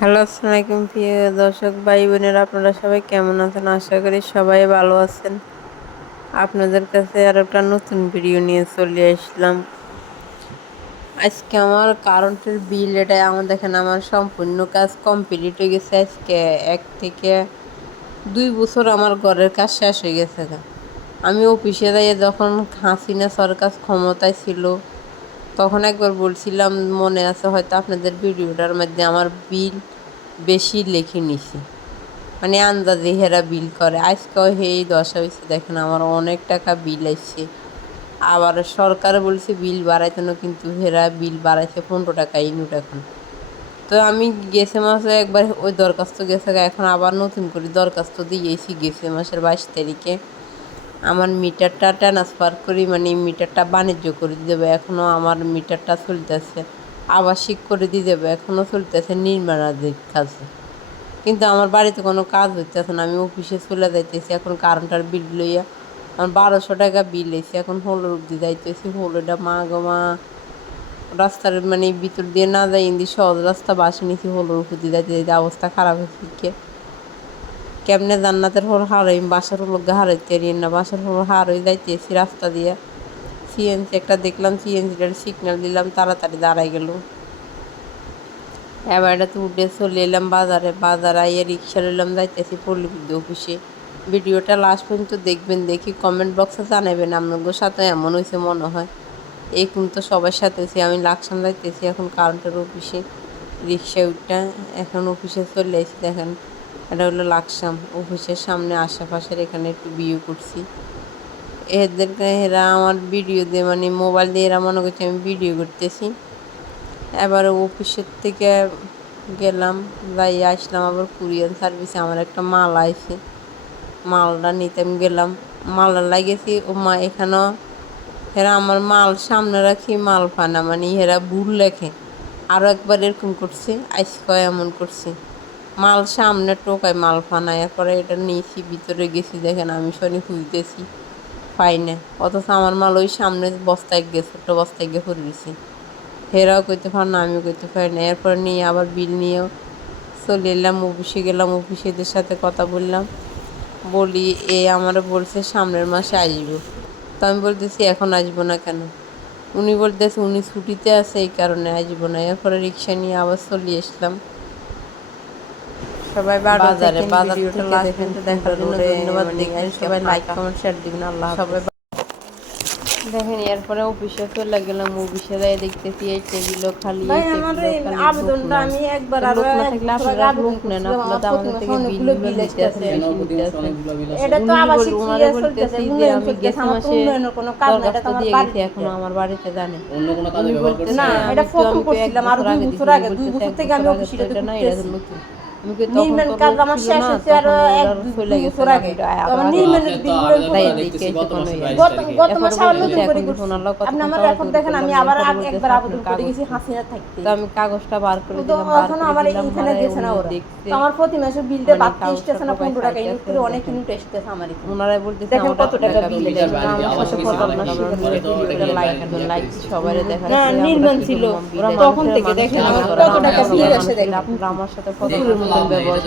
Hello, আসসালামু আলাইকুম প্রিয় দর্শক ভাই বোনেরা, আপনারা সবাই কেমন আছেন? আশা করি সবাই ভালো আছেন। আপনাদের কাছে আর একটা নতুন ভিডিও নিয়ে চলে আসলাম। আজকে আমার কারেন্টের বিল, এটা আমার দেখেন আমার সম্পূর্ণ কাজ কমপ্লিট হয়ে গেছে। আজকে 1 থেকে 2 বছর আমার ঘরের কাজ শেষ হয়ে গেছে। আমি অফিসে যাই যখন হাসিনা সরকার ক্ষমতায় ছিল, তখন একবার বলছিলাম, মনে আছে হয়তো আপনাদের ভিডিওটার মধ্যে, আমার বিল বেশি লিখে নিছি, মানে আন্দাজে হেরা বিল করে। আজকেও এই দশা হয়েছে, দেখেন আমার অনেক টাকা বিল আসছে। আবার সরকার বলছে বিল বাড়াইতে না, কিন্তু হেরা বিল বাড়াইছে 15 টাকা ইউনিট এখন। তো আমি গেছে মাসে একবার ওই দরখাস্ত গেছে, এখন আবার নতুন করে দরখাস্ত দিয়েছি গেছে মাসের 22 তারিখে। আমার মিটারটা ট্রান্সফার করি, মানে মিটারটা বাণিজ্য করে দিয়ে দেবে। এখনও আমার মিটারটা চলতেছে, আবাসিক করে দিয়ে দেবে, এখনও চলতেছে নির্মাণাধীন কাজে। কিন্তু আমার বাড়িতে কোনো কাজ হইতেছে না, আমি অফিসে চলে যাইতেছি। এখন কারেন্টের বিল লইয়া আমার 1200 টাকা বিল এসে, এখন হলোর অব্দি যাইতেছি। হলোটা মা গো মা, রাস্তার মানে ভিতর দিয়ে না যাই, ইন্দি সহজ রাস্তা বাসে নিছি, হলোর উপর দিয়ে যাইতে যাইতে অবস্থা খারাপ হয়েছে। কেমনে জান্নাতের হল হারাই, বাসার হলো হারাইতে পারি না, বাসার হলো হার হয়ে যাইতেছি রাস্তা দিয়ে। সিএনজি একটা দেখলাম, সিএনজিটার সিগন্যাল দিলাম, তাড়াতাড়ি দাঁড়াই গেল। এবার এটা তো উঠে চলে এলাম বাজারে। আইয়া রিক্সা নিলাম, যাইতেছি পল্লীবিদ্যুৎ অফিসে। ভিডিওটা লাস্ট পর্যন্ত দেখবেন, দেখি কমেন্ট বক্সে জানাবেন আপনাদের সাথে এমন হয়েছে মনে হয়। এই তো সবার সাথে হয়েছে। আমি লাকসাম যাইতেছি এখন কারেন্টের অফিসে, রিক্সায় উঠটা এখন অফিসে চলে এসেছি। দেখেন এটা হলো লাকসাম অফিসের সামনে, আশেপাশের এখানে একটু ভিউ করছি। এদেরকে এরা আমার ভিডিও দিয়ে, মানে মোবাইল দিয়ে এরা মনে করছে আমি ভিডিও করতেছি। এবার অফিসের থেকে গেলাম, যাই আসলাম আবার কুরিয়ার সার্ভিসে আমার একটা মাল আইছে, মালটা নিতে আমি গেলাম। মালটা লাগেছি ও মা, এখানেও হেরা আমার মাল সামনে রাখি মাল পায় না, মানে হেরা ভুল লেখে। আরও একবার এরকম করছে, আজকে এমন করছে, মাল সামনে টোকায় মাল ফানা। এরপরে এটা নিয়েছি, ভিতরে গেছি, দেখেন আমি শনি খুঁজতেছি, পাই না। অথচ আমার মাল ওই সামনে বস্তায় গিয়ে, ছোট্ট বস্তায় গিয়ে পড়েছি। হেরাও করতে পার না, আমিও করতে পারি না। এরপর নিয়ে আবার বিল নিয়েও চলে এলাম অফিসে। গেলাম অফিসেদের সাথে কথা বললাম, বলি এ আমার বলছে সামনের মাসে আসবো। তো আমি বলতেছি এখন আসবো না কেন? উনি বলতেছে উনি ছুটিতে আছে, এই কারণে আসবো না। এরপরে রিক্সা নিয়ে আবার চলে আসলাম সবাই বাজারে। ভিডিওটা লাস্ট পর্যন্ত দেখার জন্য ধন্যবাদ। দেখবেন সবাই, লাইক কমেন্ট শেয়ার দিবেন। আল্লাহ সবাই দেখেন। এরপরে অফিসে চলে গেলাম, অফিসে যাই দেখতেছি এই টেবিলও খালি, আবেদনটা আমি একবার আরো লোক না থাকলে আপনারা লোক নেন, আপনারা আমাদের থেকে বিল নিতে আসেন, বেশি নিতে আসেন। এটা তো আবাসিক ওনারা বলতেছি যে আমি গেছে মাসে কোনো কাজ না, এটা তো দিয়ে গেছি, এখনো আমার বাড়িতে জানে অন্য কোনো কাজে ব্যবহার করছেন না। এটা ফোন করছিলাম আর 2 বছর আগে, 2 বছর থেকে আমি অফিসে এটা না, এটা নতুন নির্মাণ কাজ আমার শেষ হচ্ছে আরো 1-2 বছর আগে। আমার নির্মাণের বিলগুলো গত মাসে আবার নতুন করে করছি। আপনি আমার রেকর্ড দেখেন, আমি আবার একবার আবেদন করে গেছি হাসিনা থাকতে। তো আমি কাগজটা বার করে দিলাম, এখন আমার এইখানে গেছে না ওরা। আমার প্রতি মাসে বিলটা বাড়তে আসতেছে না, 15 টাকা ইউনিট করে অনেক ইউনিট আসতেছে আমার এখানে। ওনারাই বলতেছে দেখেন কত টাকা বিল দেয়। আমার সাথে কথা বলার লাইক সবারে দেখা না, নির্মাণ ছিল তখন থেকে দেখেন কত টাকা বিল আসে। দেখেন আপনারা আমার সাথে কত ব্যবহার